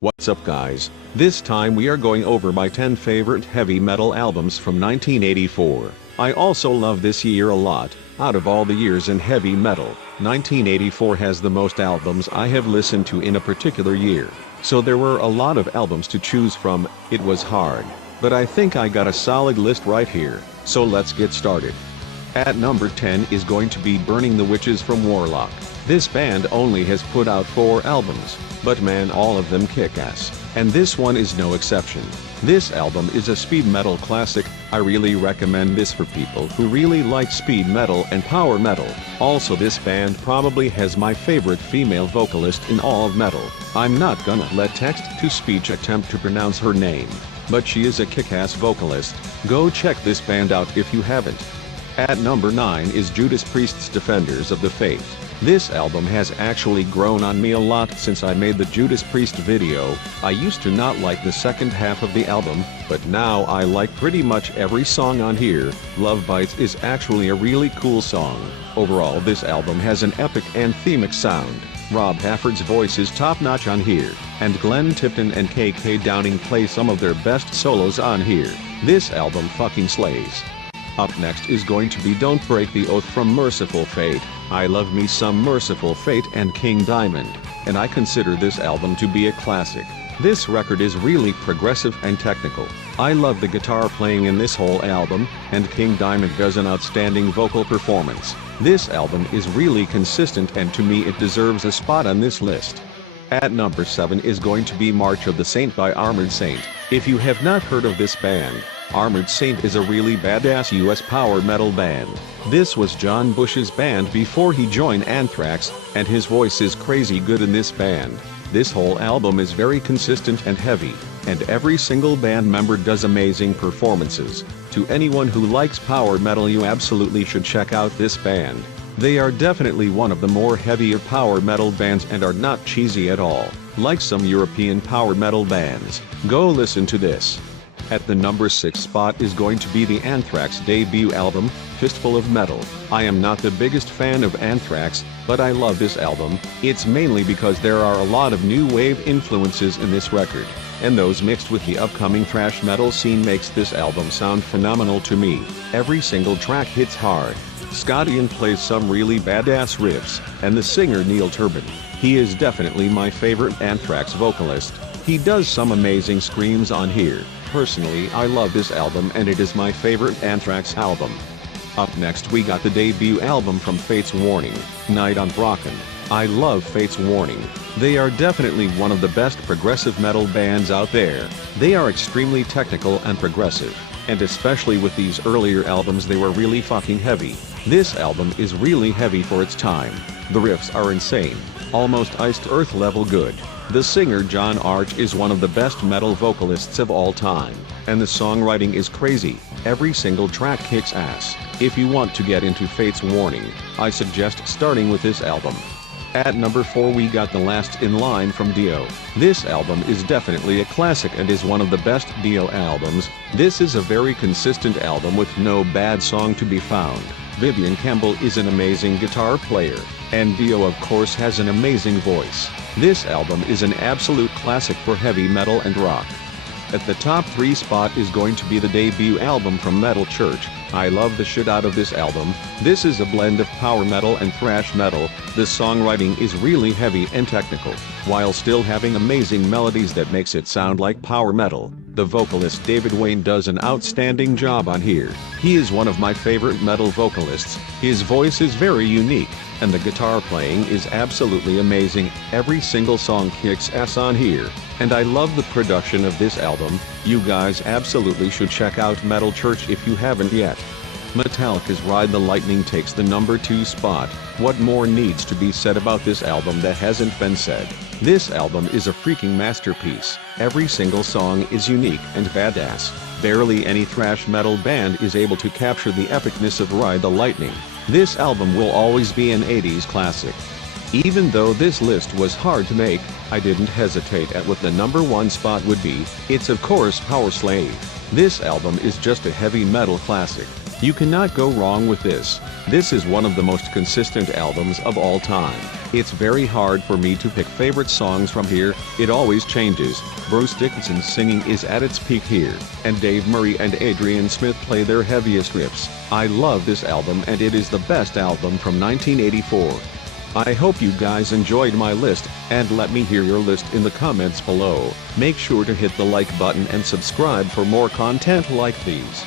What's up guys, this time we are going over my 10 favorite heavy metal albums from 1984. I also love this year a lot. Out of all the years in heavy metal, 1984 has the most albums I have listened to in a particular year. So there were a lot of albums to choose from. It was hard, but I think I got a solid list right here, so let's get started. At number 10 is going to be Burning the Witches from Warlock. This band only has put out 4 albums, but man, all of them kick ass, and this one is no exception. This album is a speed metal classic. I really recommend this for people who really like speed metal and power metal. Also, this band probably has my favorite female vocalist in all of metal. I'm not gonna let text-to-speech attempt to pronounce her name, but she is a kick-ass vocalist. Go check this band out if you haven't. At number 9 is Judas Priest's Defenders of the Faith. This album has actually grown on me a lot since I made the Judas Priest video. I used to not like the second half of the album, but now I like pretty much every song on here. Love Bites is actually a really cool song. Overall, this album has an epic anthemic sound. Rob Halford's voice is top-notch on here, and Glenn Tipton and KK Downing play some of their best solos on here. This album fucking slays. Up next is going to be Don't Break the Oath from Merciful Fate. I love me some Merciful Fate and King Diamond, and I consider this album to be a classic. This record is really progressive and technical. I love the guitar playing in this whole album, and King Diamond does an outstanding vocal performance. This album is really consistent, and to me it deserves a spot on this list. At number 7 is going to be March of the Saint by Armored Saint. If you have not heard of this band, Armored Saint is a really badass US power metal band. This was John Bush's band before he joined Anthrax, and his voice is crazy good in this band. This whole album is very consistent and heavy, and every single band member does amazing performances. To anyone who likes power metal, you absolutely should check out this band. They are definitely one of the more heavier power metal bands and are not cheesy at all, like some European power metal bands. Go listen to this. At the number 6 spot is going to be the Anthrax debut album, Fistful of Metal. I am not the biggest fan of Anthrax, but I love this album. It's mainly because there are a lot of new wave influences in this record, and those mixed with the upcoming thrash metal scene makes this album sound phenomenal to me. Every single track hits hard. Scott Ian plays some really badass riffs, and the singer Neil Turbin, he is definitely my favorite Anthrax vocalist. He does some amazing screams on here. Personally, I love this album and it is my favorite Anthrax album. Up next we got the debut album from Fates Warning, Night on Brocken. I love Fates Warning. They are definitely one of the best progressive metal bands out there. They are extremely technical and progressive, and especially with these earlier albums they were really fucking heavy. This album is really heavy for its time. The riffs are insane, almost Iced Earth level good. The singer John Arch is one of the best metal vocalists of all time, and the songwriting is crazy. Every single track kicks ass. If you want to get into Fates Warning, I suggest starting with this album. At number 4 we got The Last in Line from Dio. This album is definitely a classic and is one of the best Dio albums. This is a very consistent album with no bad song to be found. Vivian Campbell is an amazing guitar player, and Dio of course has an amazing voice. This album is an absolute classic for heavy metal and rock. At the top 3 spot is going to be the debut album from Metal Church. I love the shit out of this album. This is a blend of power metal and thrash metal. The songwriting is really heavy and technical, while still having amazing melodies that makes it sound like power metal. The vocalist David Wayne does an outstanding job on here. He is one of my favorite metal vocalists. His voice is very unique, and the guitar playing is absolutely amazing. Every single song kicks ass on here, and I love the production of this album. You guys absolutely should check out Metal Church if you haven't yet. Metallica's Ride the Lightning takes the number 2 spot. What more needs to be said about this album that hasn't been said? This album is a freaking masterpiece. Every single song is unique and badass. Barely any thrash metal band is able to capture the epicness of Ride the Lightning. This album will always be an 80s classic. Even though this list was hard to make, I didn't hesitate at what the number 1 spot would be. It's of course Powerslave. This album is just a heavy metal classic. You cannot go wrong with this. This is one of the most consistent albums of all time. It's very hard for me to pick favorite songs from here, it always changes. Bruce Dickinson's singing is at its peak here, and Dave Murray and Adrian Smith play their heaviest riffs. I love this album and it is the best album from 1984. I hope you guys enjoyed my list, and let me hear your list in the comments below. Make sure to hit the like button and subscribe for more content like these.